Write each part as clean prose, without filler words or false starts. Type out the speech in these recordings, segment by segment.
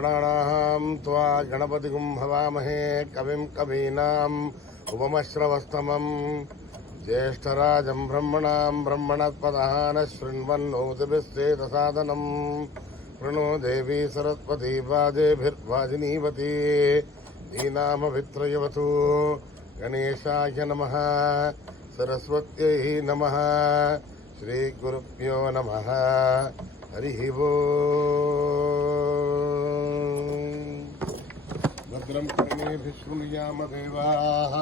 गणानां त्वा गणपतिं हवामहे कविं कवीनाम् उपमश्रवस्तमम् ज्येष्ठराजं ब्रह्मणां ब्रह्मणस्पतः न शृण्वन्नोतिभिश्चेदसादनम् प्रणो देवी सरस्वती वाजेभिर्वाजिनीवती दीनामभित्रयवतु गणेशाय नमः सरस्वत्यै नमः श्रीगुरुभ्यो नमः हरिः ओम्। भद्रं कर्णेभिः शृणुयाम देवाः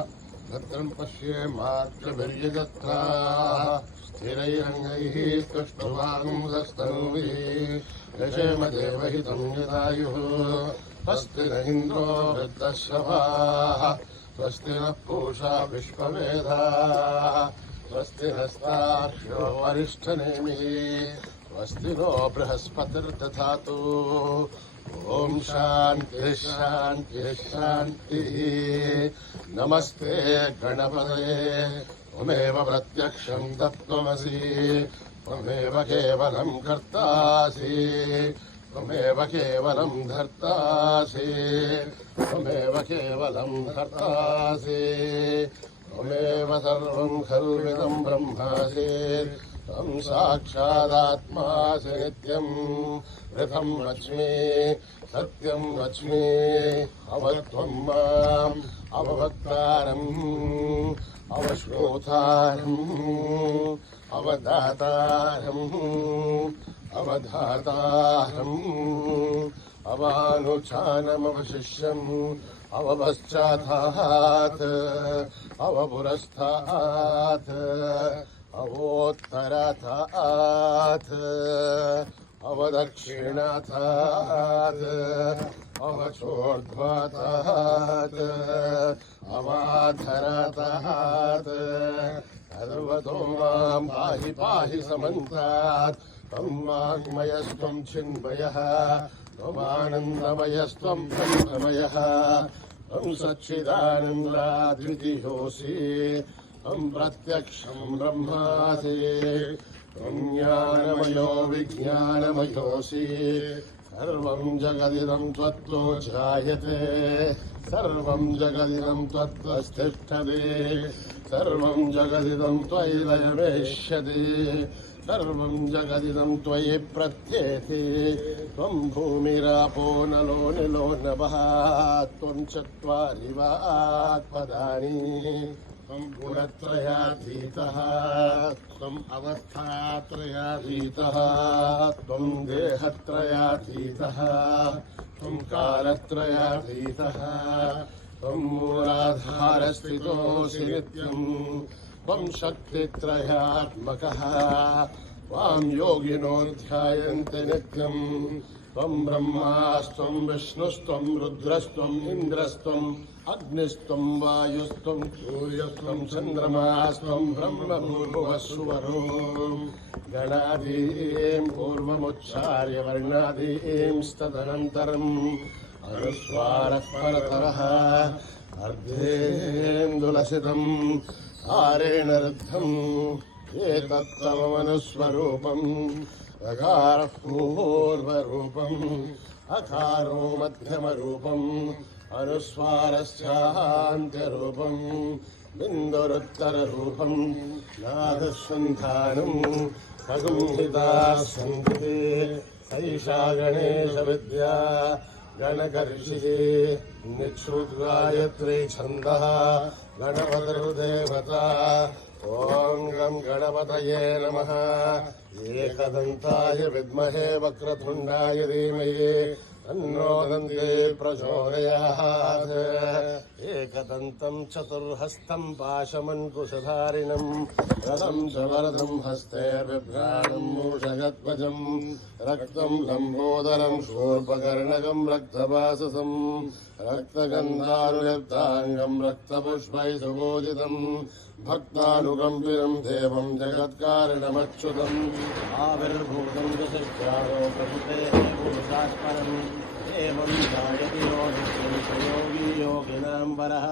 भद्रं पश्येमाक्षभिर्यजत्राः स्थिरैरङ्गैः स्तुष्टुवागुंसस्तनूभिः यशेम देवहितं यदायुः स्वस्ति न इन्द्रो वृद्धश्रवाः स्वस्ति नः पूषा विश्ववेदाः स्वस्ति नस्तार्क्ष्यो वरिष्ठनेमिः स्वस्ति नो बृहस्पतिर्दधातु ॐ शान्तिः शान्तिः शान्तिः। नमस्ते गणपतये त्वमेव प्रत्यक्षं तत्त्वमसि त्वमेव केवलं कर्तासि त्वमेव केवलं धर्तासि त्वमेव केवलं धर्तासि त्वमेव सर्वं खल्विदं ब्रह्मासि त्वं साक्षादात्मासि नित्यं ऋतं वच्मि सत्यं वच्मि अवत्वं माम् अववक्तारम् अवश्रोतारम् अवदातारम् अवधातारम् अवानुचानमवशिष्यम् अवपश्चातात् अवपुरस्तात् अवोत्तरात् अवदक्षिणात् अवचोर्ध्वात् अवाधरात् सर्वतो मां पाहि पाहि समन्तात् त्वं वाङ्मयस्त्वं चिन्मयः त्वमानन्दमयस्त्वं ब्रह्ममयः त्वं सच्चिदानन्दाद्वितीयोऽसि त्वं प्रत्यक्षं ब्रह्मासि त्वं ज्ञानमयो विज्ञानमयोऽसि सर्वं जगदिदं त्वत्तो जायते सर्वं जगदिदं त्वत्तस्तिष्ठति सर्वं जगदिदं त्वयि लयमेष्यति सर्वं जगदिदं त्वयि प्रत्येति त्वं भूमिरापो नलो निलो नभः त्वं चत्वारि वाक्पदानि त्वं गुणत्रयातीतः त्वम् अवस्थात्रयातीतः त्वं देहत्रयातीतः त्वं कालत्रयातीतः त्वं मूलाधारस्थितोऽसि नित्यं त्वं शक्तित्रयात्मकः त्वां योगिनो ध्यायन्ति नित्यं त्वं ब्रह्मास्त्वं विष्णुस्त्वं रुद्रस्त्वम् इन्द्रस्त्वम् अग्निस्त्वं वायुस्त्वं सूर्यस्त्वं चन्द्रमास्त्वं ब्रह्मभूर्भुवस्सुवरो गणादीं पूर्वमुच्चार्य वर्णादीं तदनन्तरम् अनुस्वारः परतरः अर्धेन्दुलसितम् आरेण रुद्धम् एतत्तमनुस्वरूपम् अकारः पूर्वरूपम् अकारो मध्यमरूपम् अनुस्वारस्यान्त्यरूपम् बिन्दुरुत्तररूपम् नादसन्धानम् सगुंहिता सन्ति सैषा गणेशविद्या गणकर्षिः निच्छ्रुद्गायत्री छन्दः गणपतिर्देवता ॐ गं गणपतये नमः एकदन्ताय विद्महे वक्रतुण्डाय धीमहि तन्नो दन्ते प्रचोदयात् एकदन्तं चतुर्हस्तं पाशमङ्कुशधारिणं रथं च वरदं हस्तैर्बिभ्राणं मूषगध्वजं रक्तं लम्बोदरं शूर्पकर्णकं रक्तवाससं रक्तगन्धानुलिप्ताङ्गं रक्तपुष्पैः सुपूजितं भक्तानुकम्पितं देवं जगत्कारणमच्युतम् आविर्भूतं विशिष्टारो प्रभुतेः पुरुषात्परम् एवं जायति योगी योगिनां वरः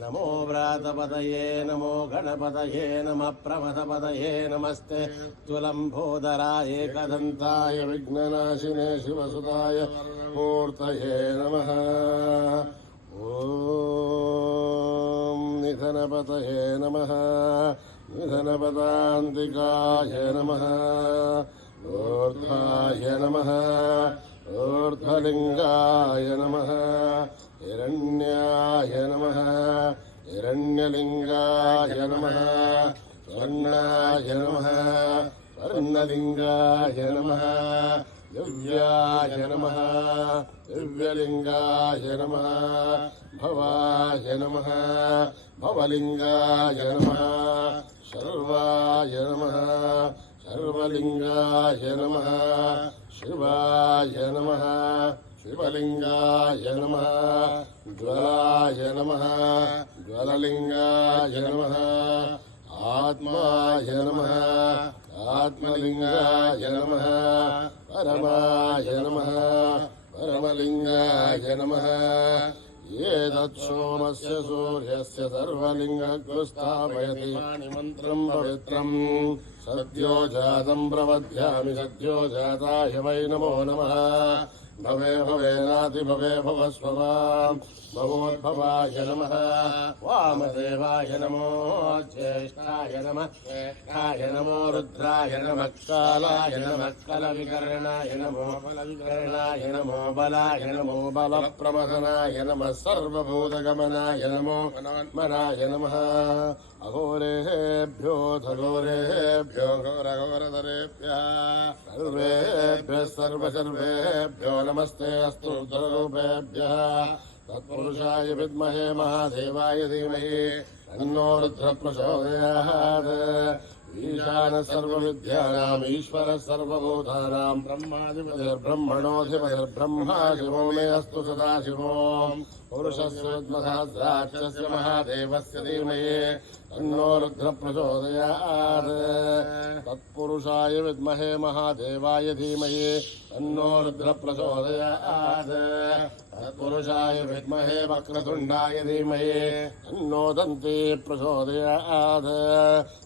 నమో వ్రాతపదయే నమో గణపతయే నమః ప్రమథపదయే నమస్తే తులంబోదరాయ ఏకదంతాయ విఘ్ననాశినే శివసుతాయ మూర్తయే నమః. ఓం నిధనపతయే నమః నిధనపదాంతికాయ నమః ఊర్ధ్వాయ నమః ఊర్ధ్వలింగాయ నమః హిరణ్యాయ నమః హిరణ్యలింగాయ నమః స్వర్ణాయ నమః స్వర్ణలింగాయ నమః దివ్యాయ నమః దివ్యలింగాయ నమః భవాయ నమః భవలింగాయ నమః సర్వాయ నమః సర్వలింగాయ నమః శివాయ నమః శివలింగాయ నమః జ్వలాయ నమః జ్వలలింగాయ నమః ఆత్మాయ నమః ఆత్మలింగాయ నమః పరమాయ నమః పరమలింగాయ నమః ఏతత్సోమస్య సూర్యస్య సర్వలింగస్థాపయతి మంత్రం పవిత్రం సద్యో జాతం ప్రవధ్యామి సద్యో జాతాయ వై నమో నమః. భవే భవేనాతి భవే భవస్వవాం భవోద్భవాయ నమః. వామదేవాయ నమో జ్యేష్ఠాయ నమః జ్యేష్ఠాయ నమో రుద్రాయ నమః కాలాయ నమః కలవికర్ణాయ నమో బలవికర్ణాయ నమో బలాయ నమో బలప్రమథనాయ నమః సర్వభూతగమనాయ నమో మనాయ నమః. అఘోరేభ్యో ఘోరేభ్యో ఘోరఘోరధరేభ్యः సర్వేభ్యः సర్వసర్వేభ్యో నమస్తే అస్తు రుద్రరూపేభ్యः. తత్పురుషాయ విద్మహే మహాదేవాయ ధీమహి తన్నో రుద్ర ప్రచోదయాత్. ఈశాన సర్వవిద్యానాం ఈశ్వర సర్వభూతానాం బ్రహ్మాధిపతిర్బ్రహ్మణోధిపతిర్బ్రహ్మా శివో మే అస్తు సదాశివోం. పురుషస్య విద్మసహస్రాక్షస్య మహాదేవస్య ధీమహి తన్నో రుద్ర ప్రచోదయాత్. తత్పురుషాయ విద్మహే మహాదేవాయ ధీమహి తన్నో రుద్ర ప్రచోదయాత్. తత్పురుషాయ విద్మహే వక్రతుండాయ ధీమహి తన్నో దంతి ప్రచోదయాత్.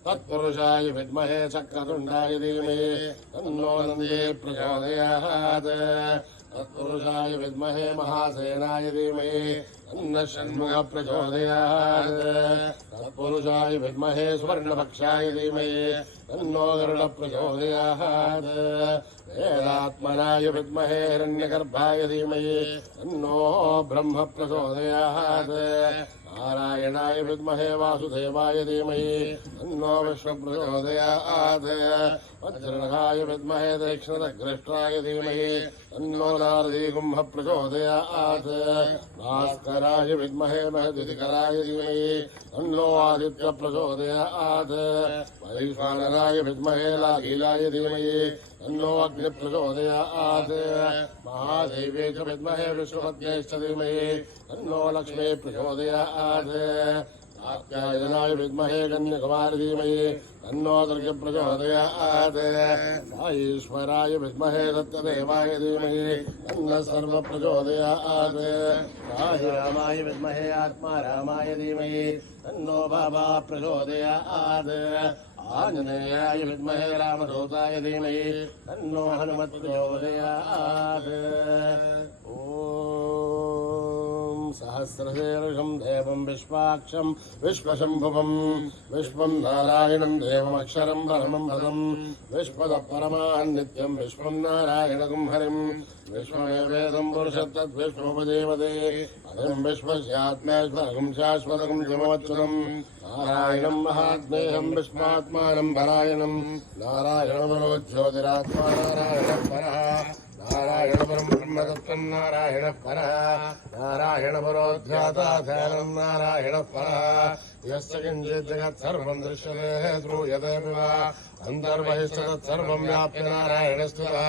తత్పురుషాయ విద్మహే చక్రతుండాయ ధీమహి తన్నో నంది ప్రచోదయాత్. తత్పురుషాయ విద్మహే మహాసేనాయ ధీమహి తన్న షణ్ముఖ ప్రచోదయాత్. తత్పురుషాయ విద్మహే సువర్ణపక్షాయ ధీమహి తన్నో గరుడ ప్రచోదయాత్. వేదాత్మనాయ విద్మహే హిరణ్యగర్భాయ ధీమహి తన్నో బ్రహ్మ ప్రచోదయాత్. నారాయణాయ విద్మహే వాసుదేవాయ ధీమహి తన్నో విష్ణు ప్రచోదయాత్. వజ్రనఖాయ విద్మహే తీక్ష్ణదగ్రష్టాయ ధీమహి తన్నో నారదీ కుంభ ప్రచోదయాత్. భాస్కరాయ విద్మహే మహద్యుతికరాయ ధీమహి తన్నో ఆదిత్య ప్రచోదయాత్. వైశ్వానరాయ విద్మహే లాఘీలాయ ధీమహి తన్నో అగ్ని ప్రచోదయాత్. మహాదేవ్యై చ విద్మహే విష్ణుపత్న్యైశ్చ ధీమహి తన్నో లక్ష్మీ ప్రచోదయాత్. కాత్యాయనాయ విద్మహే కన్యకుమారి ధీమహి తన్నో దుర్గ ప్రచోదయాత్. ఈశ్వరాయ విద్మహే దత్తదేవాయ ధీమహి తన్న సర్వ ప్రచోదయాత్. రామాయ విద్మహే ఆత్మారామాయ ధీమహి తన్నో బాబా ప్రచోదయాత్. ఆంజనేయాయ విద్మహే రామదూతాయ ధీమహి తన్నో హనుమత్ ప్రచోదయాత్. ఓం సహస్రశీర్షం దేవం విశ్వాక్షం విశ్వశంభువం విశ్వం నారాయణం దేవమక్షరం పరమం పదం విశ్వద పరమాన్నిత్యం విశ్వం నారాయణగం హరిం విశ్వమేవేదం పురుషత్తద్విష్ణుపదేవతే అయం విశ్వస్యాత్మేశ్వరగం శాశ్వతగం శివమచ్యుతం నారాయణం మహాత్మేయం విశ్వాత్మానం పరాయణం నారాయణపరో జ్యోతిరాత్మా నారాయణ పరః నారాయణ పరం బ్రహ్మతత్వం నారాయణ పరః నారాయణ పరోధ్యాతాధారం నారాయణ పరః యస్య కించిత్ జగత్ సర్వం దృశ్యతే శ్రూయతేపి వా అంతర్బహిశ్చ తత్సర్వం వ్యాప్య నారాయణ స్థితః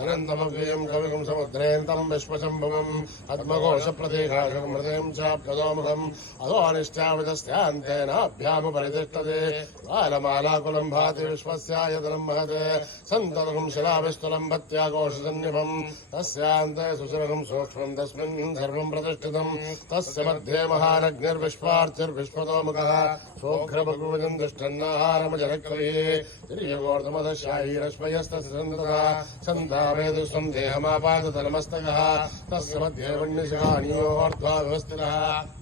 అనంతమవ్యయం కవిగుం సముద్రేంతం విశ్వశంభువం ఆత్మకోశ ప్రతీకాశం హృదయం చాప్యదోముఖం అధోనిష్టావితస్యాంతేనాభ్యాముపరితిష్టతే బాలమాలాకులం భాతి విశ్వస్యాయతనం మహతే సంతతం శిలావిస్తులం భత్యాకోశసన్నిభం तस्यान्ते सुशरणं सूक्ष्मं तस्मिन् सर्वं प्रतिष्ठितं तस्य मध्ये महानग्निर्विश्वार्चिर्विश्वतोमुखः सोऽघ्रभगवजन् तिष्ठन्नाहारमजलकविः तिर्यगोर्धमदशायीरश्मयस्तस्य सन्दतः सन्धावेदुस्वं देहमापादतलमस्तकः तस्य मध्ये वह्निशिखाणीयोऽर्ध्वा व्यवस्थितः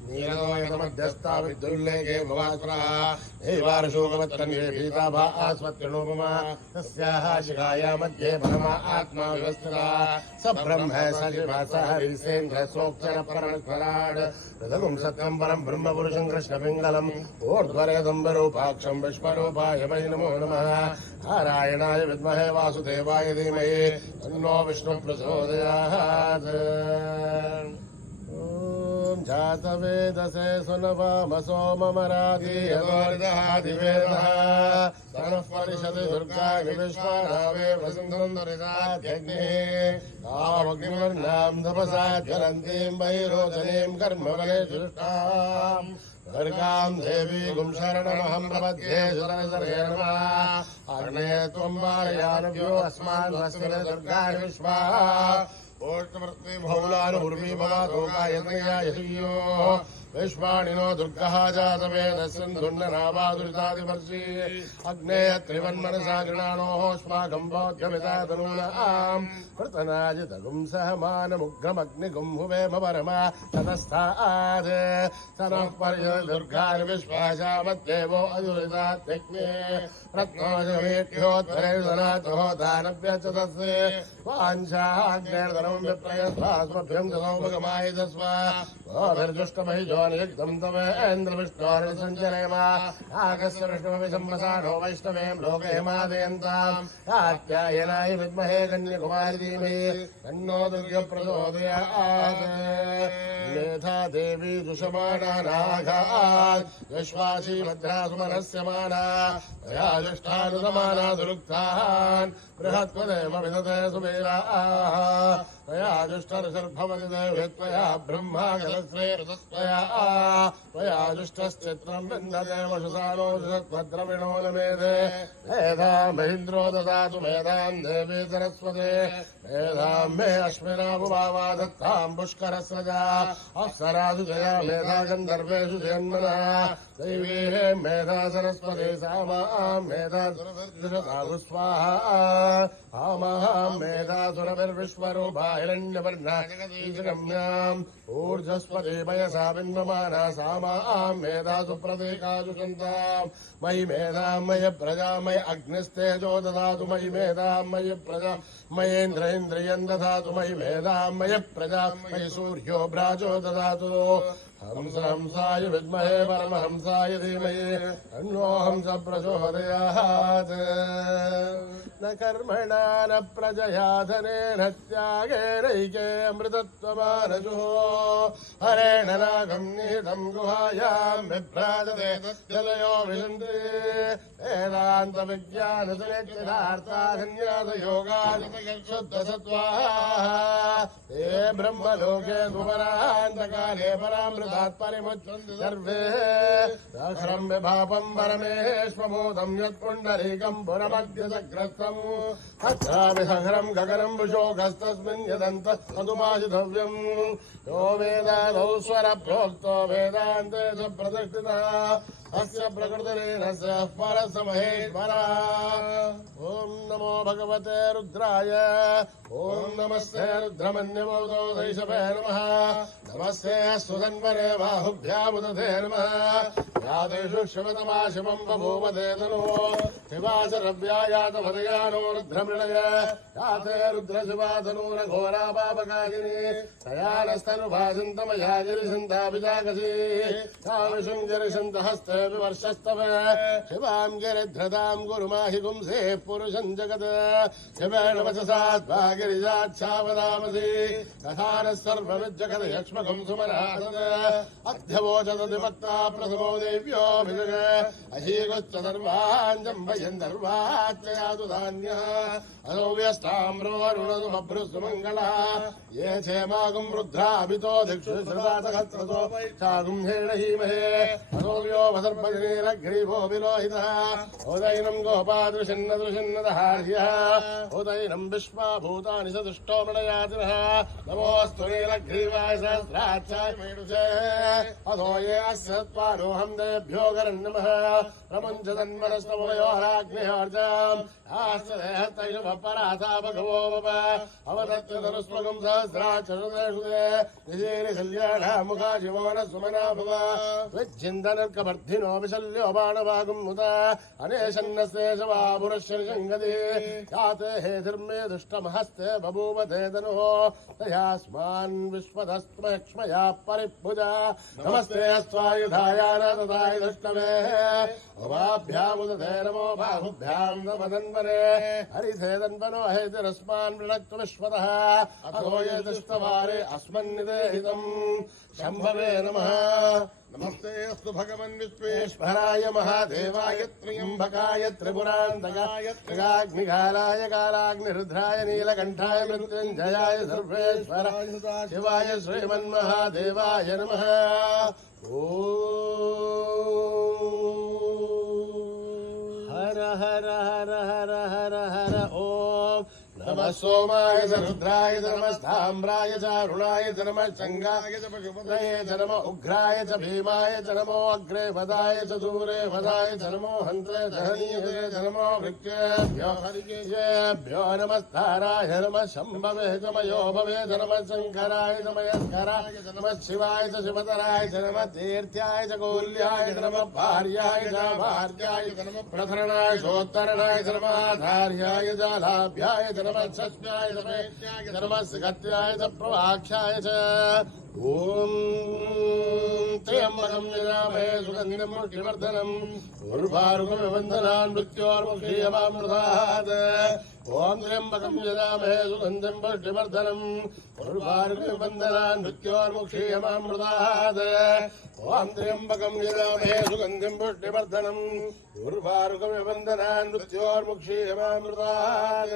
नीलदोयतमध्यस्था विद्युल्लेखे भवासुरः एवारशोकवत्कन्ये पीताभा आस्मत्रिणोपमा तस्याः शिखाया मध्ये परमा आत्मा व्यवस्थितः स ब्रह्म स शिवः स हरिसेन्द्र सोऽक्षरपरणस्वराड् हृदगुं सत्यं परं ब्रह्मपुरुषं कृष्णपिङ्गलम् ऊर्ध्वरेदम्बरूपाक्षं विश्वरूपाय वै नमो नमः नारायणाय विद्महे वासुदेवाय धीमहि तन्नो विष्णुः प्रचोदयात्। जातवेदसे सुनवामसो ममराधिवेदः तनः परिषदि दुर्गाणि विश्वानावे वसुन्धुन्दरिताद्यग्निः कामग्निवर्णां तपसा ज्वलन्तीं बहिरोचनीं कर्मबले दुष्टाम् दुर्गां देवीं शरणमहं प्रपद्ये सुरनसरे नमः अग्ने त्वं वारयानभ्यो अस्मान् वस्त्र दुर्गाणि विश्वाः ओष्टमृत्ति भौलानुर्वी भवादोकायतयाययो विश्वाणिनो दुर्गः जातवेदस्यन्धुन्ननावादुरितादिवर्षी अग्ने त्रिवन्मनसा गृणानोऽस्माकं बोध्यमितातनूनाम् कृतनाजितगुं सहमानमुग्रमग्निगुं हुवेम परमा ततस्ताद् तनः पर्यदुर्गानि विश्वासामद्देवो अदुरितात्यग्ने रत्नोजमेभ्योद्धरेर्दनातोः दानव्यचतस्ते वाञ्छाग्नेर्दनं विप्रयस्वास्मभ्यं ततोपगमायतस्व ओभिर्जुष्टमहिजो नियुक्तं तवेन्द्रविष्णोर्विसञ्चरेम नागस्य विष्णुमपि सम्मसानो वैष्णवें लोकहेमादयन्ताम् कात्यायनाय विद्महे कन्याकुमारी धीमहि तन्नो दुर्गा प्रचोदयात्। मेधा देवी दुषमाणा नाघात् विश्वासी भद्रा सुमनस्य माना तया जुष्टानुसमाना दुरुक्तान् बृहत्पदेव विदते सुवीराः तया जुष्टर्षर्भवति देवे त्वया ब्रह्मा जलश्रेरसत्वया त्वया जुष्टश्चित्रं विन्दते वशुसानो जुषद्भद्रविणो न मेधे मेधां महीन्द्रो ददातु मेधां देवी सरस्वती मेधां मे अश्विना भुवावा दत्तां पुष्करस्रजा अप्सरासु जया मेधा गन्धर्वेषु जन्मनः दैवी मेधा सरस्वती सामां मेधा सुरसाहु स्वाहा आमां मेधा सुरभिर्विश्वरूपा हिरण्यवर्णा जगदीशगम्याम् ऊर्जस्वती वयसा बिन्वमाना सामां मेधा सुप्रतीकासु सन्ताम् मयि मेधां मयि प्रजा मयि अग्निस्तेजो ददातु मयि मेधां मयि प्रजा मयेन्द्र इन्द्रियं ददातु मयि मेधां मयि प्रजा मयि सूर्यो भ्राजो ददातु हंसाय विद्महे परमहंसाय धीमहि तन्नो हंस प्रचोदयात्। न कर्मणा न प्रजया धनेन त्यागेनैके अमृतत्वमानजो हरेण नागं निहितं गुहायां बिभ्राजते तज्जलयो विशन्ति वेदान्तविज्ञानसुनिश्चितार्थाधन्यासयोगादिशुद्धसत्त्वाः ते ब्रह्मलोके सुपरान्तकाले परामृतात्परिमुच्यन्ति सर्वे सहस्रं विभापं परमेश्वभूतं यत्पुण्डरीकं पुरमद्यसग्रस्तम् अत्रापि सहस्रं गगनं विशोकस्तस्मिन् यदन्तः तदुपासितव्यम् यो वेदादौ स्वरप्रोक्तो वेदान्ते च प्रतिष्ठितः अस्य प्रकृतिरेनस्य परसमहेश्वरा। ॐ नमो भगवते रुद्राय ॐ नमस्ते रुद्रमन्यमोदो दैशवे नमः नमस्ते सुधन्वरे बाहुभ्यामुदते नमः यादेषु शिवतमा शिवं बभूव देदनो शिवाचरव्यायातभदयानो रुद्रमृणय याते रुद्रशिवातनून घोरा पापकागिनी तयानस्तनुभासन्तमया गिरिशन्ताभिजागसी ताविषं गिरिशन्तहस्ते विवर्षस्तव शिवां गिरिध्रतां गुरुमाहि गुंसे पुरुषं जगत् शिवेण वचसाद्वा गिरिजाच्छावदामसि तथा सर्वविज्जगद यक्ष्मकं सुमरासद अध्यवोचदधिपत्ता प्रथमो देव्योऽभिजग अहीगुश्च सर्वाञ्जम्भयन्दर्वाच्चयातु धान्यः असौ व्यस्ताम्रोरुणसुमभ्रुसुमङ्गलः ये क्षेमागुं रुद्राभितो दिक्षु सर्वासहस्रतो चागुं हेणहीमहे असौ व्यो सर्पजनीरग्रीवो विलोहितः उदैनं गोपादृशन्नदृशन्नदहार्यः उदैनं विश्वाभूतानि स दुष्टो मृडयातिनः नमोऽस्तु नीलग्रीवाय सहस्राक्षाय मेढुषे अधो ये अस्य त्वानोऽहं देभ्यो गरन्नमः प्रमुञ्चतन्मनस्तमयोराग्निहोर्जाम् आश्चर्यहस्तैषुभपराथा भगवो मम अवदत्तधनुष्मगं सहस्राक्षरुदे निजेनि शल्याढामुखा शिवो न सुमना भव विच्छिन्दनर्कवर्धिनो विशल्यो बाणवागुं मुत अनेशन्नस्तेषवापुरस्य निषङ्गतिः याते हेतिर्मे दुष्टमहस्ते बभूव ते तनुः तयास्मान् विश्वदस्मक्ष्मया परिभुजा नमस्ते अस्त्वायुधायान तथाय दुष्टमे उभाभ्यामुदते नमो बाहुभ्यां नमदन्वने हरिथे दन्वनो हेतिरस्मान् वृणक्तु विश्वतः अथो ये दुष्टवारे अस्मन्निदेहितम् शम्भवे नमः नमस्ते अस्तु भगवन् विश्वेश्वराय महादेवाय त्र्यम्बकाय त्रिपुरान्तकाय त्रिगाग्निकालाय कालाग्निरुद्राय नीलकण्ठाय मृत्युञ्जयाय सर्वेश्वराय शिवाय श्रीमन्महादेवाय नमः हर हर हर हर हर हर ओम नमः सोमाय च रुद्राय च नमः स्थाम्राय च अरुणाय च नमः शङ्गाय च पशुपतये च नमः उग्राय च भीमाय च नमो अग्रे वदाय च दूरे वदाय च नमो हन्त्रे च हनीये च नमो वृक्षेभ्यो हरिकेभ्यो नमस्ताराय नमः शम्भवे च मयो भवे च नमः शङ्कराय च मयस्कराय च नमः शिवाय च शिवतराय च नमः तीर्थ्याय च गौल्याय च नमः भार्याय च भार्याय च नमः प्रथरणाय चोत्तरणाय च नमः आधार्याय च लाभ्याय च नमः सस्याय च नमः सुगत्याय च प्रवाक्षाय च ओम त्र्यम्बकं यजामहे सुगन्धिं पुष्टिवर्धनम् उर्वारुकमिबन्धनान् मृत्योर्मुक्षीयमामृतात् ओम त्र्यम्बकं यजामहे सुगन्धिं पुष्टिवर्धनम् उर्वारुकमिबन्धनान् मृत्योर्मुक्षीयमामृतात् ओम त्र्यम्बकं यजामहे सुगन्धिं पुष्टिवर्धनम् उर्वारुकमिबन्धनान् मृत्योर्मुक्षीयमामृतात्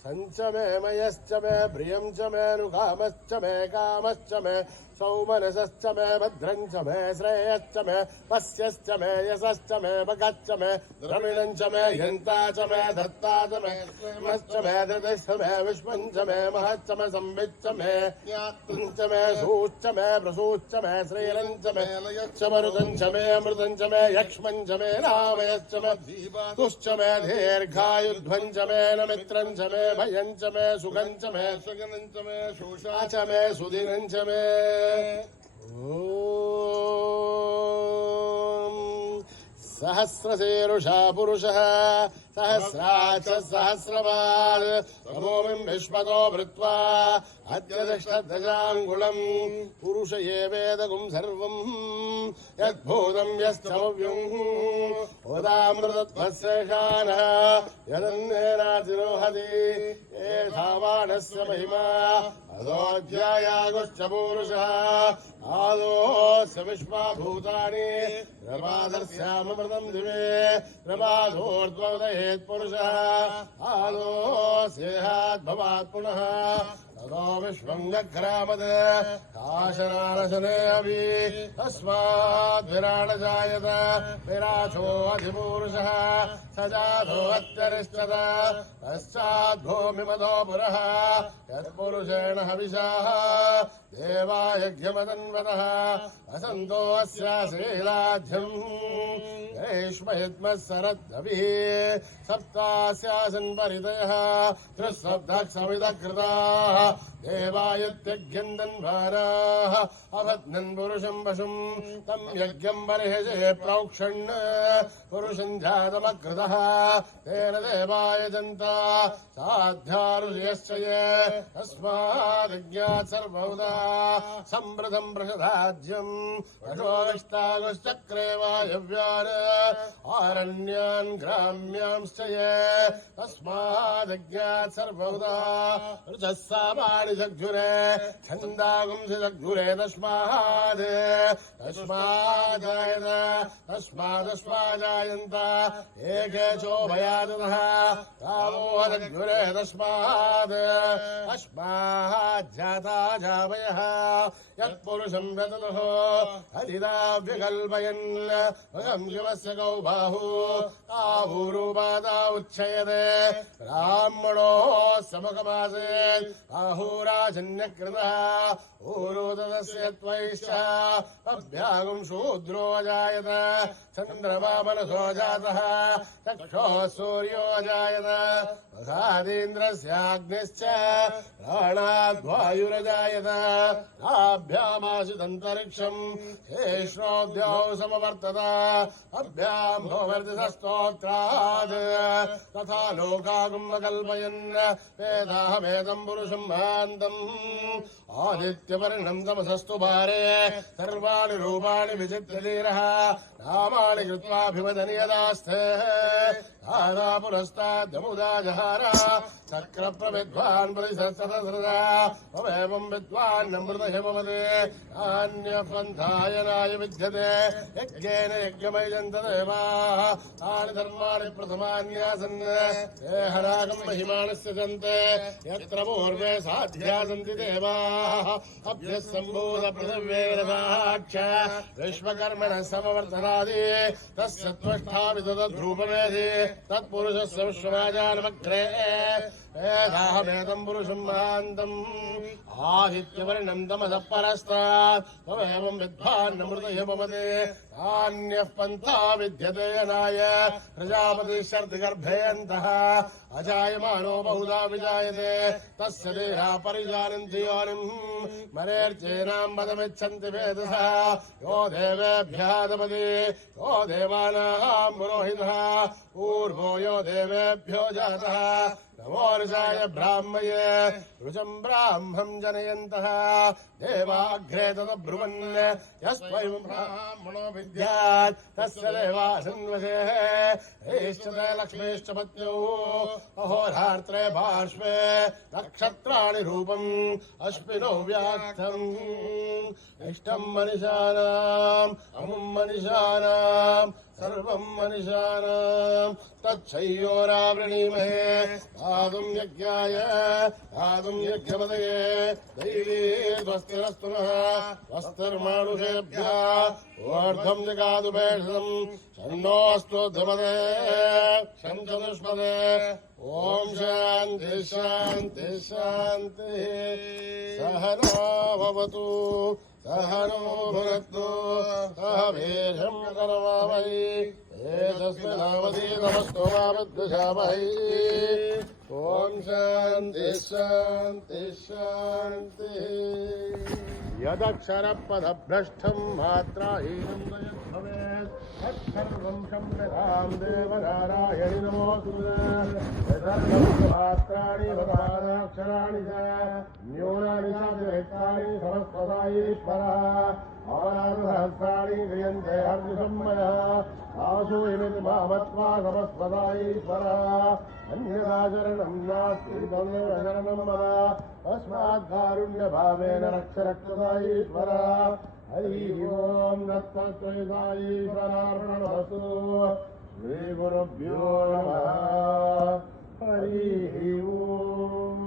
संच मे मयश्च मे प्रियं च मे नुकामश्च मे कामश्च मे सौमनसश्च मे भद्रं च मे श्रेयश्च मे पश्यश्च मे यशश्च मे भगश्च मे द्रविणं च मे यन्ता च मे धत्ता च मे श्रीमश्च मे धृतिश्च मे विश्वं च मे महश्च मे संविच्च मे ज्ञातं च मे सूच्च मे प्रसूच्च मे श्रीलं च मे लयश्च मरुतं च मे अमृतं च मे यक्ष्मं च मे नामयश्च मे तुश्च मे दीर्घायुध्वं च मे नमित्रं च मे भयं च मे सुखं च मे सुगनं च मे शोषा च मे सुदिनं च मे ओम सहस्रशीर्षा पुरुषः सहस्राक्ष सहस्रपाद तमोमिं विश्वतो भृत्वा अद्यदशदशाङ्गुलम् पुरुष एवेदगुं सर्वं यद्भूतं यश्चव्यम् उदामृतत्वस्येषानः यदन्नेनातिरोहति एधावानस्य महिमा अधोऽध्यायागुश्च पुरुषः आदोऽस्य विश्वाभूतानि प्रमादस्यामृतं दिवे प्रमादोर्ध्वोदयेत् पुरुषः आदोऽस्येहात् भवात् पुनः ततो विश्वं जघ्रामत् काशनानशने अपि तस्माद् विराट जायत विराचो अधिपुरुषः स जातो अत्यरिष्टत पश्चात् भूमिमतो पुरः यत्पुरुषेण हविषाः देवा यज्ञमतन्वतः असन्तो अस्याशीलाध्यम् ग्रीष्महिद्मः सप्तास्यासन् परितयः त्रिसप्तः समिदकृताः देवायुत्यज्ञन्दन्वाराः अबध्नन् पुरुषं पशुं तं यज्ञं बर्हिषे प्रोक्षन् पुरुषं जातमकृतः तेन देवायजन्ता साध्यारुषयश्च ये तस्माद्यज्ञात् सर्वौदा सम्प्रतं प्रसदाज्यम् पशोविष्टागुश्चक्रे वायव्यान् आरण्यान् ग्राम्यांश्च ये तस्माद्यज्ञात् सर्वौदा ऋचः सर्वाणि चक्षुरे छन्दागुंसि चक्षुरे तस्मादस्माजायन्त एके चोभयादतः कामो चक्षुरे तस्माद् अस्माज्जाता जावयः यत्पुरुषं व्यततः हरिदा व्यकल्पयन् भगं शिवस्य गौ बाहु आहूरूपादा उच्छयते ब्राह्मणो समकमासेत् आहूराजन्यकृतः ऊरोदस्य त्वैश्च अभ्यागं शूद्रो अजायत चन्द्रमा मनसो जातः चक्षुः सूर्यो अजायत मघादीन्द्रस्याग्निश्च प्राणाद्वायुरजायत नाभ्यामासिदन्तरिक्षम् शेषोऽद्यौ समवर्तत अभ्यां भोवर्तितस्तोत्रात् तथा लोकागुम्मकल्पयन् वेदाहमेदं पुरुषं महान्तम् आदित्यवर्णं तमसस्तु भारे सर्वाणि रूपाणि विचित्रधीरः नामानि कृत्वाभिवदन् यदास्ते धारा पुरस्ताद्यमुदा जहार चक्रप्रविद्वान् परिसत्सदसृजा त्वमेवं विद्वान् नमृतहिमवदे नान्यपन्थायनाय विद्यते यज्ञेन यज्ञमयजन्त देवाः तानि धर्माणि प्रथमान्यासन् ते हरागं महिमानस्य सन्ते यत्र पूर्वे साध्या सन्ति देवाः अभ्यः सम्भूतपृथिव्यैरसाक्ष विश्वकर्मणः समवर्तनादि तस्य त्वष्टापि तद्रूपमेधि तत्पुरुषस्य विश्वमाजानमग्रे वेदाहमेदं पुरुषं महान्तम् आदित्यवर्णं तमसः परस्तात् त्वमेवं विद्वान् नमृतहिमवदे नान्यः पन्था विद्यते यनाय प्रजापतिश्चर्तिगर्भेऽन्तः अजायमानो बहुधा विजायते तस्य देहा परिजानन्ति योनिम् मरेर्चेनां पदमिच्छन्ति वेदसः यो देवेभ्यः दपति यो देवानां पुरोहितः पूर्वो यो देवेभ्यो जातः नमो ऋषाय ब्राह्मये ऋचं ब्राह्मं जनयन्तः देवाग्रे तदब्रुवन् यस्त्वयं ब्राह्मणो विद्यात् तस्य देवासन्वसेः हेश्चते लक्ष्मीश्च पत्न्यौ अहोरात्रे पार्श्वे नक्षत्राणि रूपम् अश्विनौ व्याख्यम् इष्टं मनिषाणाम् अमुं मनिषाणाम् सर्वं मनिषाणाम् तच्छय्योरावृणीमहे दातुं यज्ञाय दातुं यज्ञपदये दैवी स्वस्तिरस्तु नः स्वस्तिर्मानुषेभ्यः ऊर्ध्वं जगातु भेषजम् शन्नोऽस्तु ध्रुपदे शं चतुष्पदे ॐ शान्ति शान्ति शान्तिः सहना भवतु सहनो भुनक्तु सह वीर्यं करवावहै एतस्मिन्नावधि नमस्तो मा विद्विषावहै ॐ शान्ति शान्ति शान्तिः यदक्षरपदभ्रष्टं मात्राहीनं न यद्भवेत् तत्सर्वं क्षम्यतां देवनारायणि नमोऽस्तुते मात्राणि पदाक्षराणि च न्यूनानि चातिरिक्तानि समस्पदायीश्वरः आराधसहस्राणि क्रियन्ते हर्षसम्मयः आसूयमिति मामत्वा समस्पदायीश्वरः अन्यथा शरणं नास्ति तमेव शरणं मम तस्मात्कारुण्यभावेन रक्ष रक्षसायीश्वरः हरिः ॐ दत्तत्रयसायीश्वरार्पणमस्तु श्रीगुरुभ्यो नमः हरिः ॐ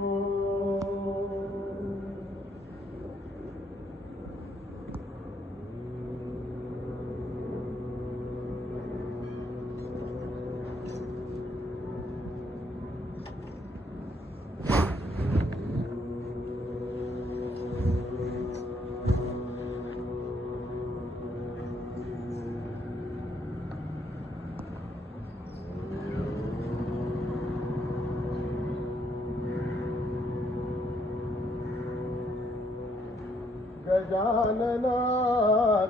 गजानना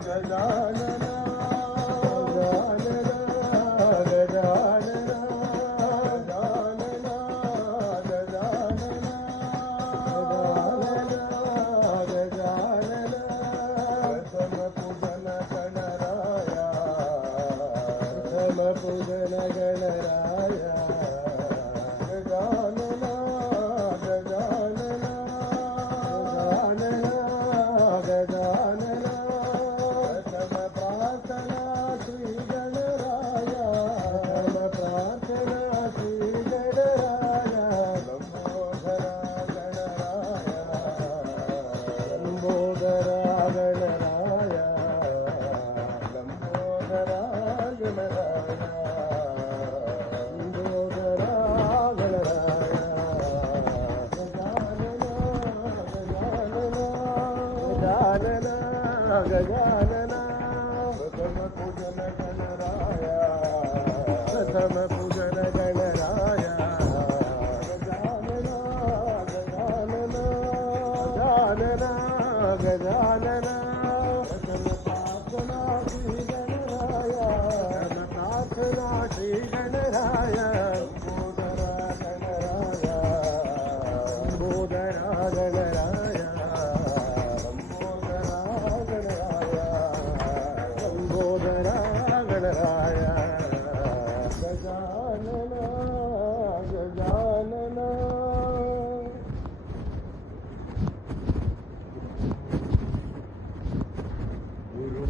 गजानना गजानना गजानना गजानना गजानना समपूजन गणराया समपूजन गणराया गजानना गजानना गजानना प्रथम पूजन गणराय प्रथम पूजन गणराय गजानना गजानना गजानना गजानना प्रार्थना श्री गणराय प्रार्थना श्री गणराय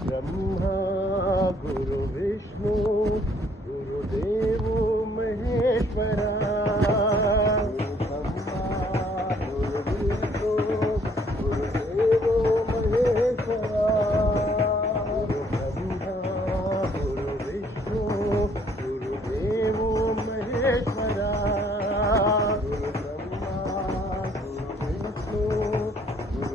ब्रह्मा गुरु विष्णु गुरुदेवो महेश्वरा गुरु ब्रह्मा गुरु विष्णु गुरुदेवो महेश्वरा गुरु ब्रह्मा गुरु विष्णु गुरुदेवो महेश्वरा गुरु ब्रह्मा गुरु विष्णु गुरुदेवो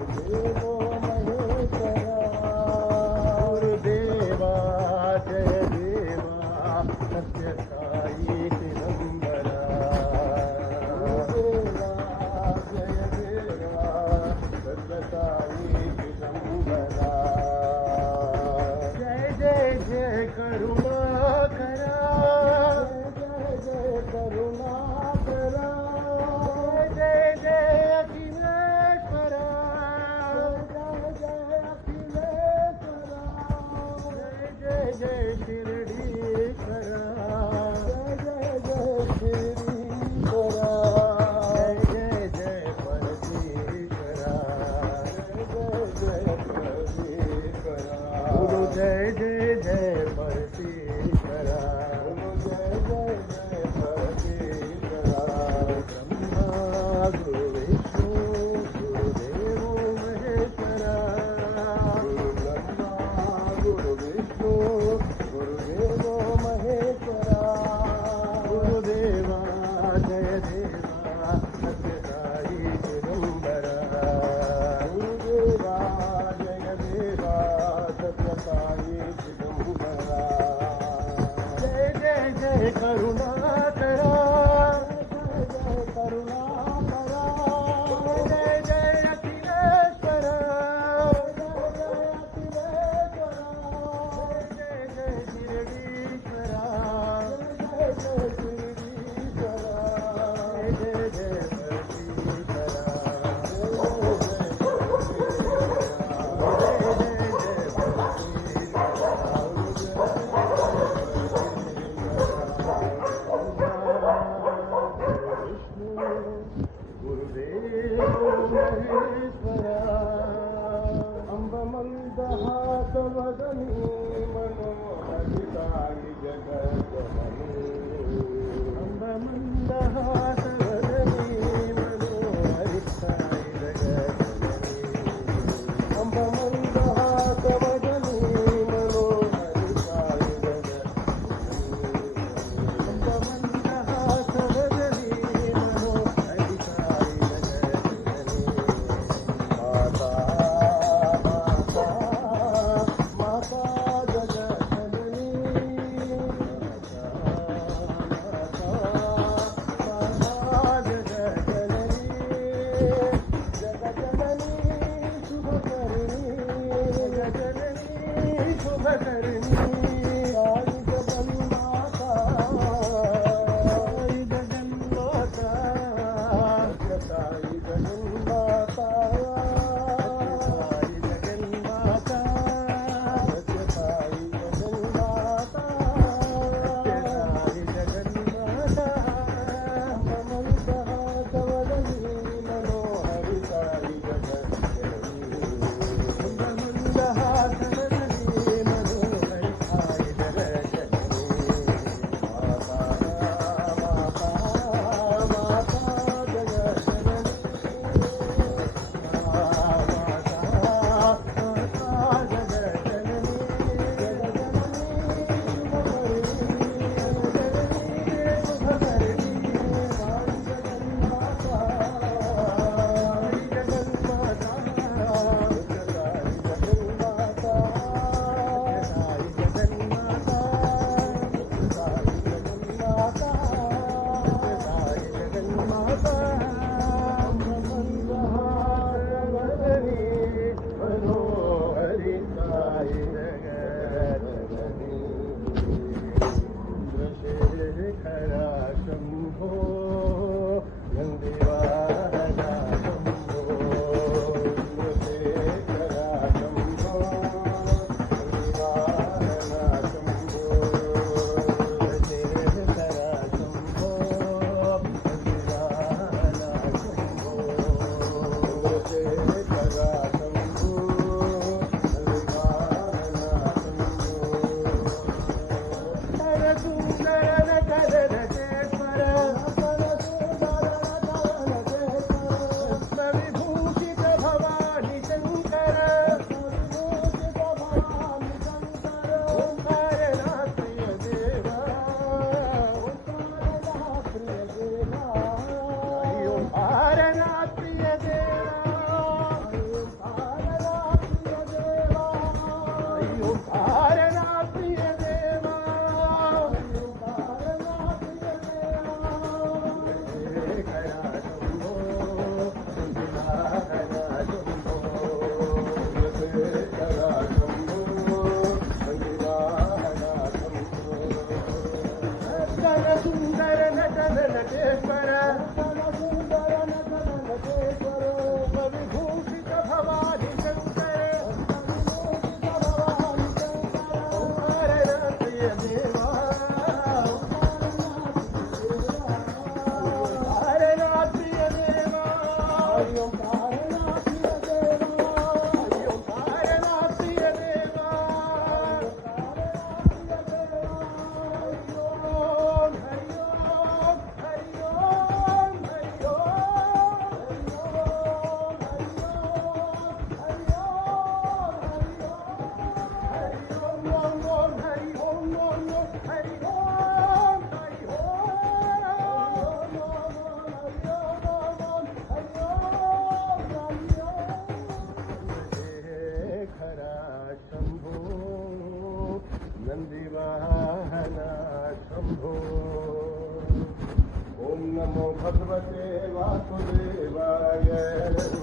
भगवते वासुदेवाय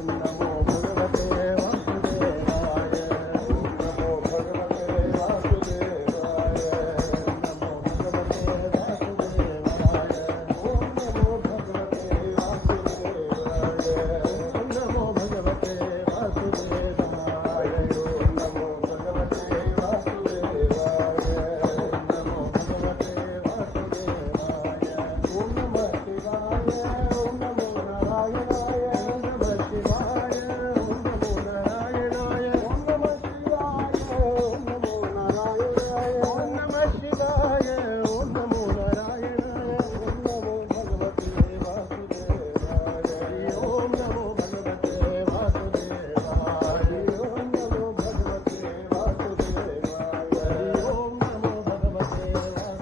नमो भगवते वासुदेवाय नमो भगवते वासुदेवाय नमो भगवते वासुदेवाय ओम नमो भगवते वासुदेवाय नमो भगवते वासुदेवाय ओम नमो भगवते वासुदेवाय नमो भगवते वासुदेवाय ओम नमः शिवाय ओम नमो नारायणाय ओम नमः शिवाय ओम नमो नारायणाय ओम नमः शिवाय ओम नमो नारायणाय ओम नमः शिवाय ओम नमो नारायणाय ओम नमो भगवते वासुदेवाय ओम नमो भगवते वासुदेवाय ओम नमो भगवते वासुदेवाय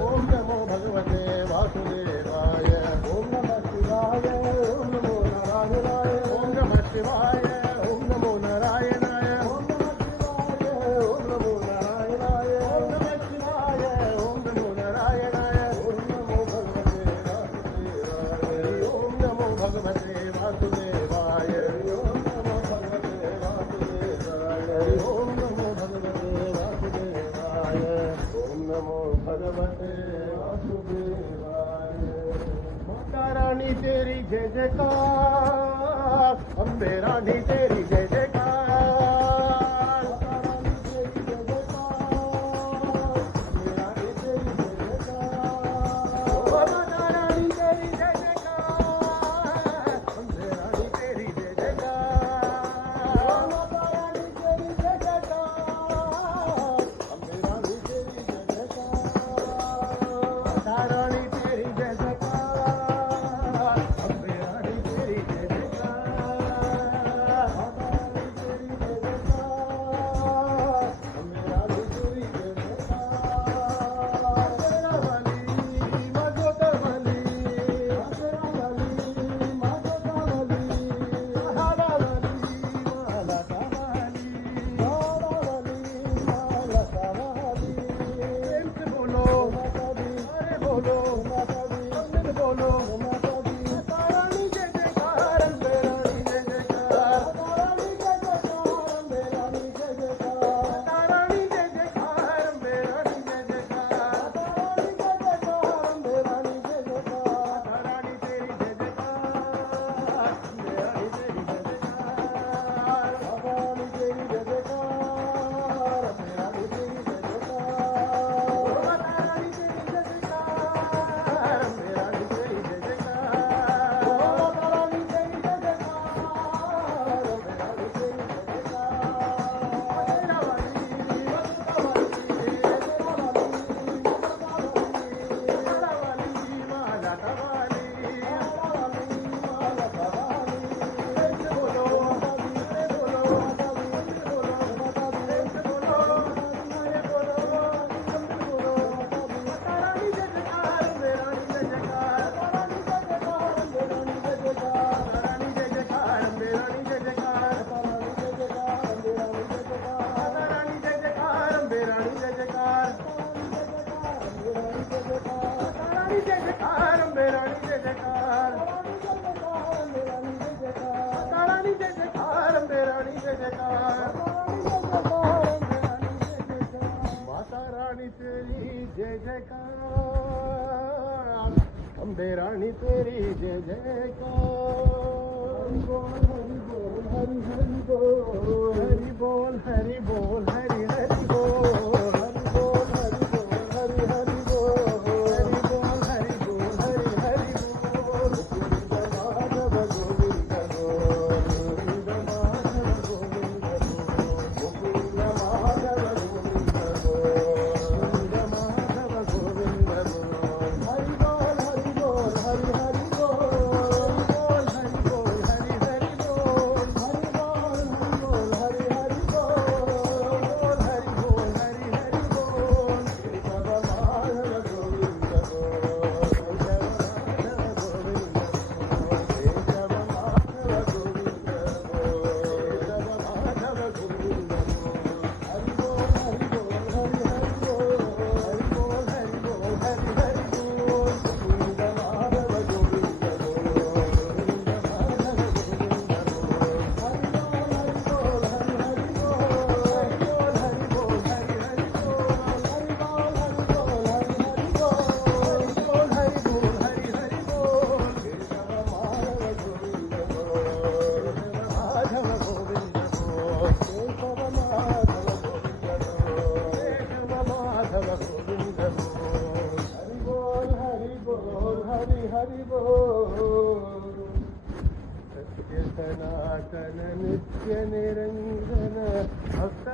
ओम नमो भगवते वासुदेवाय ओम नमः शिवाय ओम नमो नारायणाय ओम नमः शिवाय ओम नमो नारायणाय ओम नमः शिवाय ओम नमो नारायणाय ओम नमः शिवाय ओम नमो नारायणाय ओम नमो भगवते वासुदेवाय ओम नमो भगवते वासुदेवाय ओम नमो भगवते वासुदेवाय ओम नमो भगवते वासुदेवाय ओम नमो भगवते वासुदेवाय माता रानी तेरी जय जयकार अम्बे रानी तेरी जय जयकार माता रानी तेरी जय जयकार अम्बे रानी तेरी जय जयकार माता रानी तेरी जय जयकार अम्बे रानी तेरी जय जयकार माता रानी तेरी जय जयकार अम्बे रानी तेरी जय जयकार माता रानी तेरी जय जयकार अम्बे रानी तेरी जय जयकार माता रानी तेरी जय जयकार अम्बे रानी तेरी जय जयकार तेरा वाली माता वाली तेरा वाली माता वाली हारा वाली माला वाली हारा वाली माला वाली प्रेम से बोलो माता दी अरे बोलो माता दी अमृत बोलो माता दी माता रानी जय जयकार अम्बे रानी जय जयकार माता रानी जय जयकार अम्बे रानी जय जयकार माता रानी जय जयकार अम्बे रानी जय जयकार माता रानी जय जयकार अम्बे रानी जय जयकार माता रानी तेरी जय जयकार अम्बे रानी तेरी जय जयकार माता रानी तेरी जय जयकार अम्बे रानी तेरी जय जयकार माता रानी तेरी जय जयकार अम्बे रानी तेरी जय जयकार माता रानी तेरी जय जयकार अम्बे रानी तेरी जय जयकार तेरा वाली माता वाली तेरा वाली माता वाली हारा वाली माला वाली हारा वाली माला वाली प्रेम से बोलो माता दी अरे बोलो माता दी बोलो माता दी प्रेम से बोलो अरे बोलो अमृत बोलो माता दी माता रानी जय जयकार अम्बे रानी जय जयकार माता रानी जय जयकार अम्बे रानी जय जयकार माता रानी जय जयकार अम्बे रानी जय जयकार माता रानी जय जयकार अम्बे रानी जय जयकार माता रानी जय जयकार अम्बे रानी जय जयकार माता रानी जय जयकार अम्बे रानी जय जयकार माता रानी जय जयकार अम्बे रानी जय जयकार माता रानी तेरी जय जयकार अम्बे रानी तेरी जय जयकार हरि बोल हरि बोल हरि बोल हरि हरि बोल हरि बोल हरि बोल हरि हरि बोल हरि बोल हरि बोल हरि हरि बोल गोविंद माधव गोविंद बोल गोविंद माधव गोविंद बोल गोविंद माधव गोविंद बोल गोविंद माधव गोविंद बोल हरि बोल हरि बोल हरि हरि बोल हरि बोल हरि हरि बोल हरि बोल हरि बोल हरि हरि बोल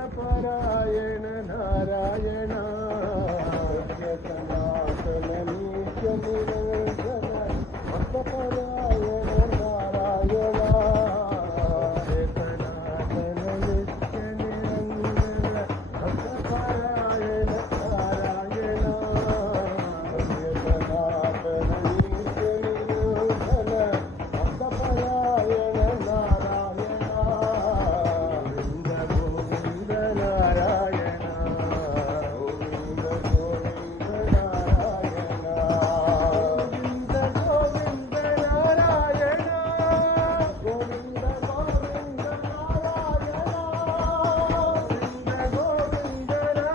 भक्तपरायण नारायण सनातन नित्य निरंजन भक्तपरायण नारायण सनातन नित्य निरंजन भक्तपरायण नारायण सनातन नित्य निरंजन भक्तपरायण नारायण गोविंद गोविंद नारायण गोविंद गोविंद नारायण गोविंद गोविंद नारायण गोविंद गोविंद नारायण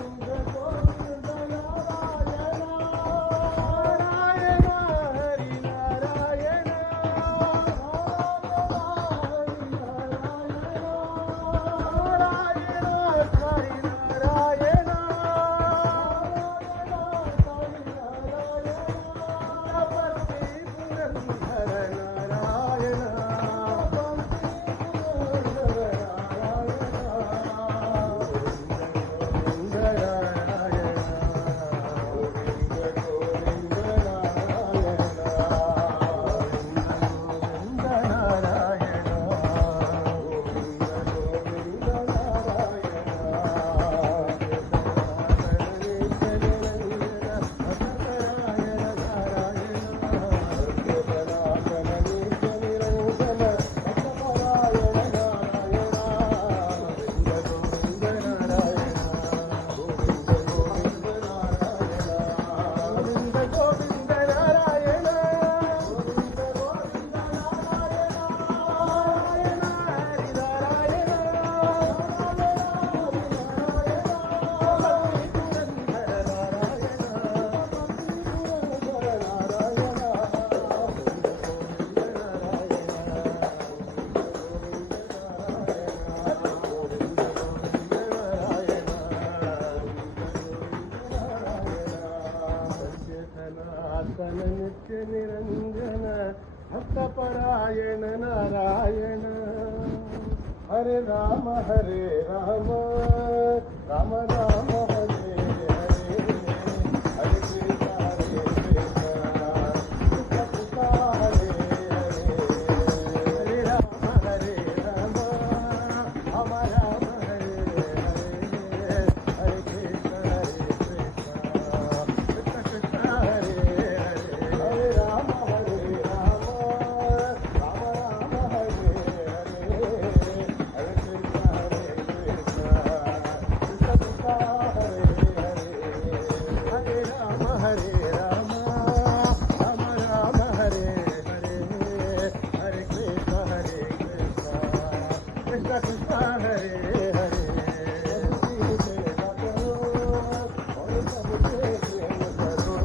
गोविंद गोविंद नारायण गोविंद गोविंद नारायण नारायण हरि नारायण सनातन नित्य निरंजन भक्तपरायण नारायण हरे राम राम राम राम हरे हरे हरे कृष्ण कृष्ण कृष्ण हरे हरे हरे राम राम हरे हरे हरे कृष्ण कृष्ण कृष्ण हरे हरे हरे राम राम राम हरे हरे हरे कृष्ण कृष्ण कृष्ण हरे हरे हरे राम राम राम हरे हरे हरे कृष्ण कृष्ण कृष्ण हरे हरे सेवा करो और सबसे प्रेम करो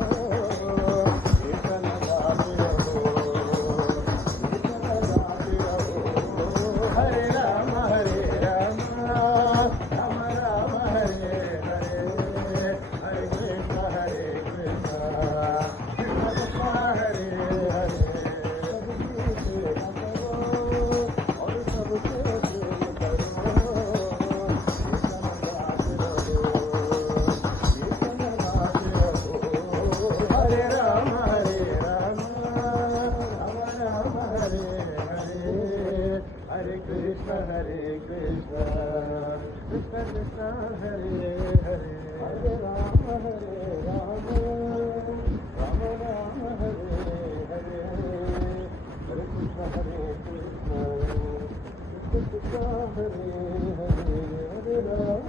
एक लगाते रहो हरे राम राम राम हरे हरे हरे कृष्ण कृष्ण कृष्ण हरे हरे सबकी सेवा करो और सबसे प्रेम करो हरे राम राम राम हरे हरे हरे कृष्ण कृष्ण कृष्ण कृष्ण हरे हरे हरे राम राम राम राम हरे हरे हरे कृष्ण कृष्ण कृष्ण हरे हरे हरे राम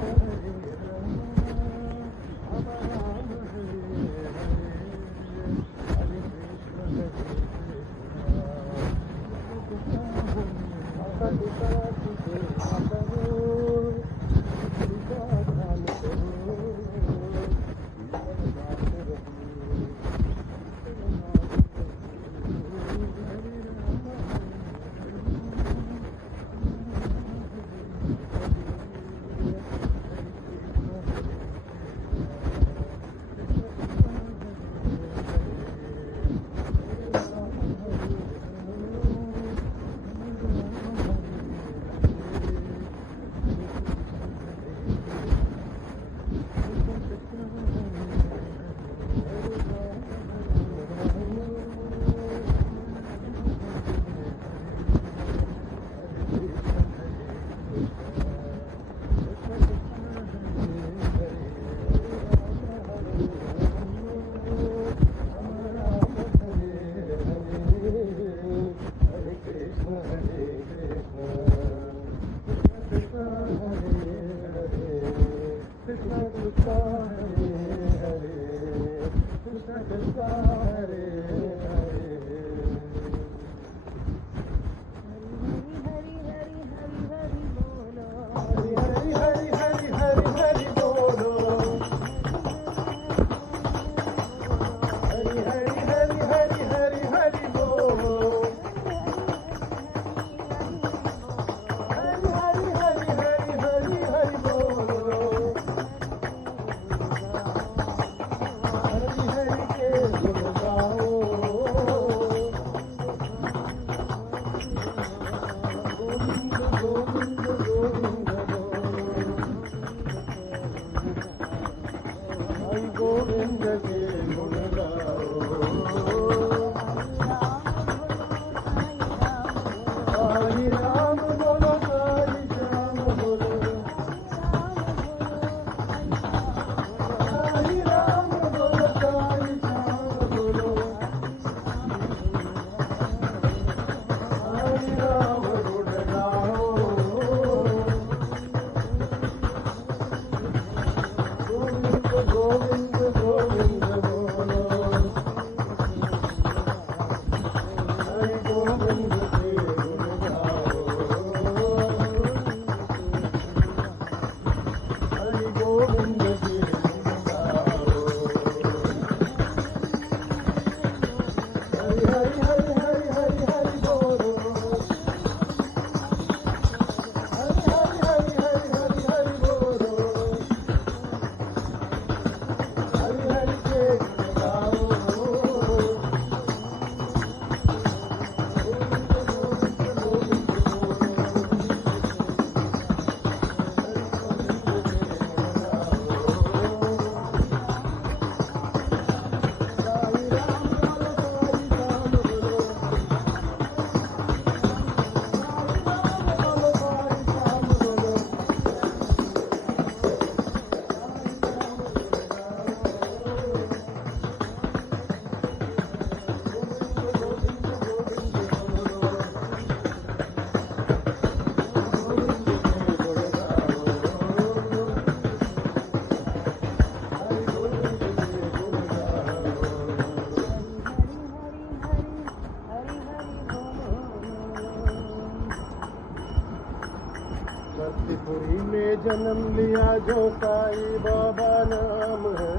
राम राम हरे हरे हरे भक्तिपुरी में जन्म लिया जो साई बाबा नाम है।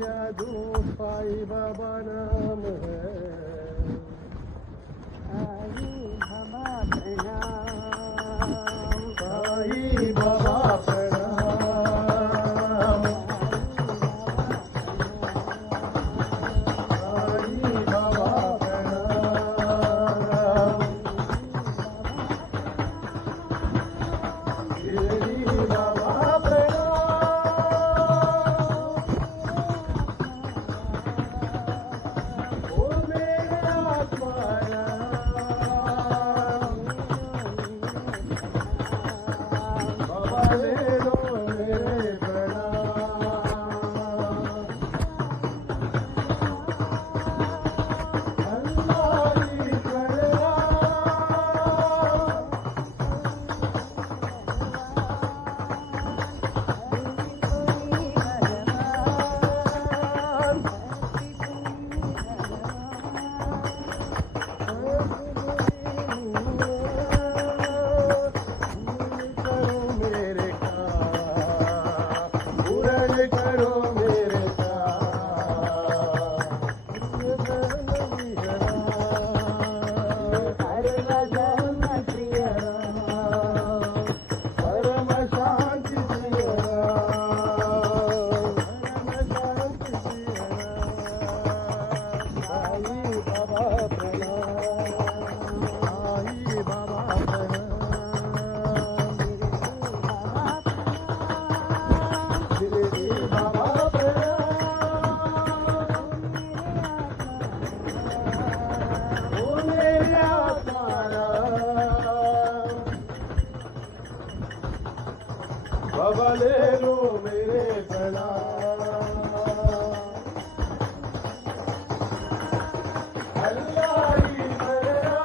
यादू साई बाबा नाम है साई बाबा प्रणाम साई बाबा प्रणाम साई बाबा प्रणाम शिरडी बाबा प्रणाम ओ मेरे आत्माराम बाबा ले लो मेरे प्रणाम अल्लाह की प्रणाम करो मेरे पूरन करो मेरे परम शांति साई बाबा प्रणाम साई बाबा प्रणाम शिरडी बाबा प्रणाम ओ मेरे आत्माराम बाबा ले लो मेरे प्रणाम अल्लाह की प्रणाम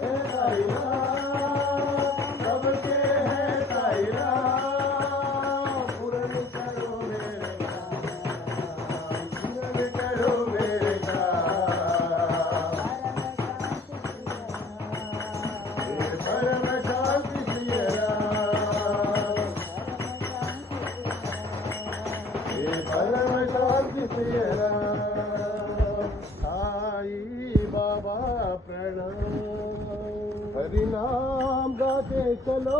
हे साई राम सबके है साई राम पूरन करो मेरे पूरन करो मेरे परम शांति श्री राम परम शांति श्री राम साई बाबा प्रणाम हरि नाम गाते चलो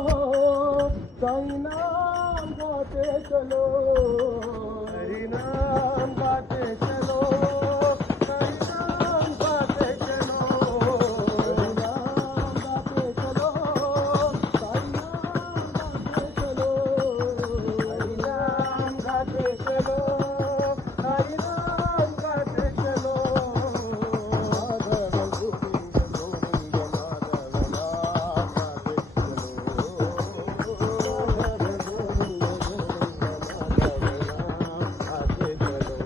साई नाम गाते चलो हरि नाम गाते चलो साई नाम गाते चलो हरि नाम गाते चलो साई नाम गाते चलो हरि नाम गाते चलो हरि नाम गाते चलो माधव गोविंद गोविंद माधव नाम गाते चलो माधव गोविंद गोविंद माधव नाम गाते चलो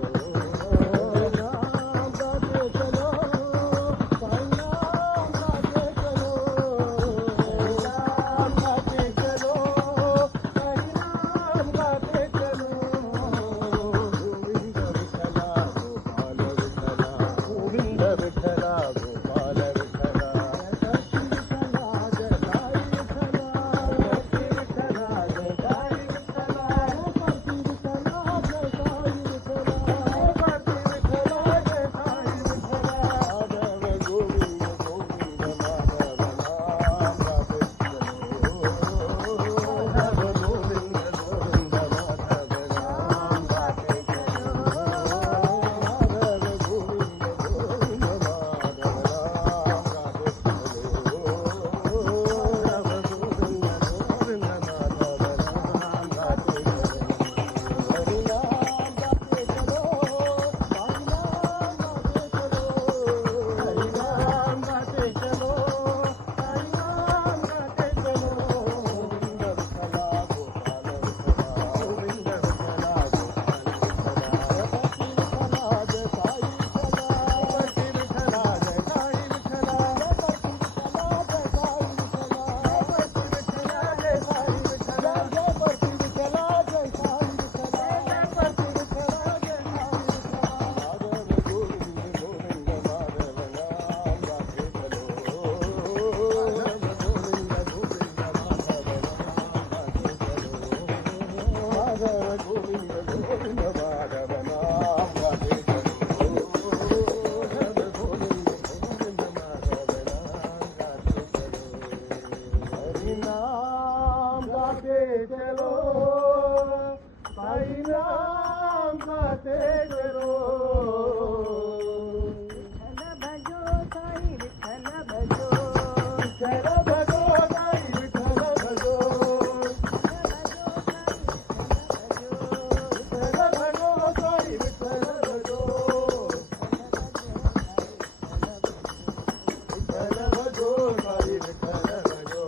साई राम का तेज रो विठ्ठल भजो साई विठ्ठल विठ्ठल भजो भजो साई विठ्ठल भजो विठ्ठल भजो साई विठ्ठल भजो विठ्ठल भजो साई विठ्ठल भजो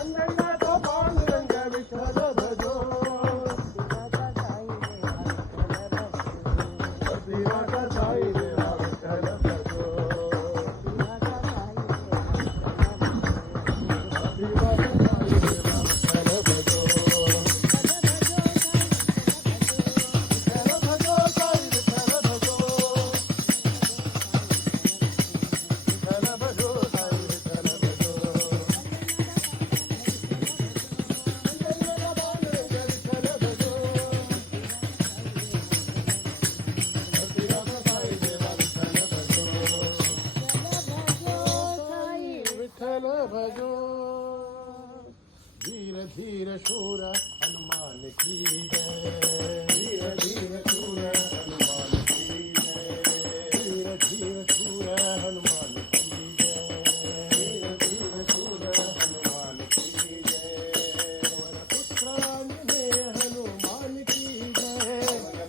अंजनाथ पांडुरंग विठ्ठल भजो दिवाकर साई देवा विठ्ठल भजो दिवाकर साई देवा विठ्ठल भजो विठ्ठल भजो साई विठ्ठल भजो विठ्ठल भजो साई विठ्ठल भजो अंजनाथ पांडुरंग विठ्ठल भजो दिवाकर साई देवा विठ्ठल भजो विठ्ठल भजो धीर धीर शूर हनुमान की जय धीर धीर शूर हनुमान की जय धीर धीर शूर हनुमान की जय धीर धीर शूर हनुमान की जय पुत्र आंजनेय हनुमान की जय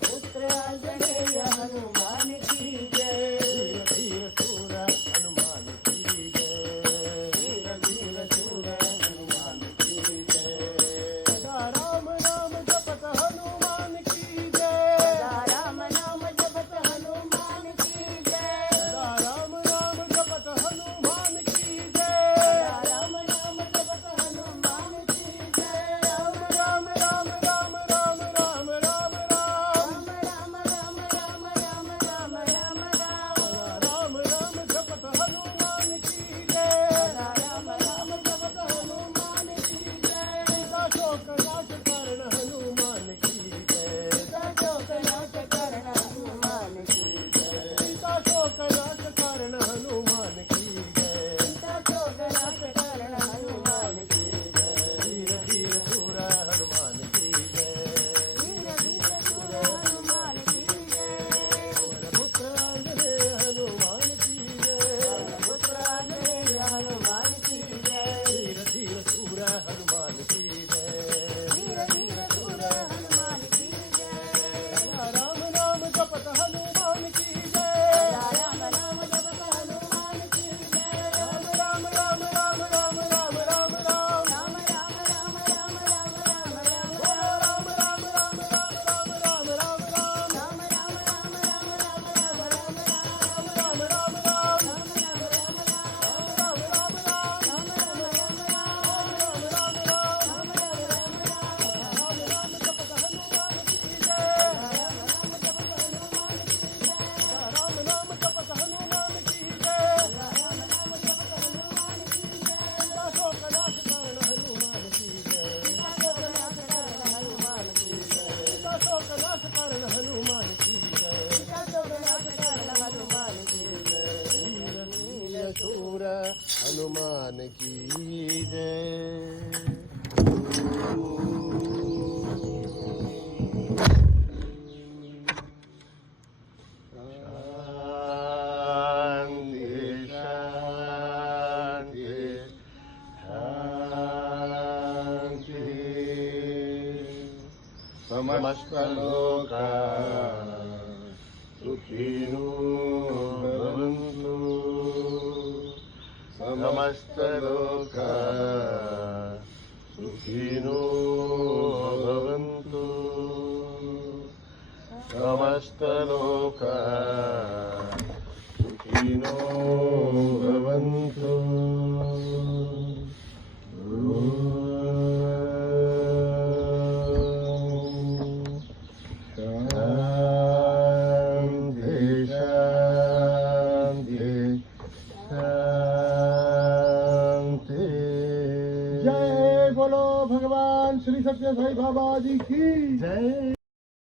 पुत्र आंजनेय हनुमान की जय धीर धीर शूर हनुमान की जय धीर धीर शूर हनुमान की जय सदा राम नाम जपत हनुमान की जय राम नाम जपत हनुमान की जय सदा राम नाम जपत हनुमान की जय राम नाम जपत हनुमान की जय राम राम राम राम राम राम राम राम राम राम राम राम राम राम राम राम राम जपत हनुमान की जय राम राम जपत हनुमान की जय सीता शोक नाश करण हनुमान की जय शोक नाश करण हनुमान की जय सीता शोक नाश करण हनुमान की जय शोक नाश करण हनुमान की जय धीर धीर शूर हनुमान की जय धीर धीर शूर हनुमान की जय पुत्र आंजनेय हनुमान की जय पुत्र आंजनेय हनुमान की जय धीर धीर शूर हनुमान की जय धीर धीर शूर हनुमान की जय राम नाम जपत हनुमान की जय राम नाम जपत हनुमान की जय राम राम राम राम राम राम राम राम राम राम राम राम राम राम राम बोलो राम राम राम राम राम राम राम राम राम राम राम राम राम राम राम राम राम राम राम हनुमान की जय शूर हनुमान की जय शांति शांति शांति समस्त लोका सुखिनो भवन्तु समस्त लोका सुखिनो भवन्तु समस्त लोका सुखिनो भवन्तु शांति शांति शांति। जय बोलो भगवान श्री सत्य साई बाबा जी की जय।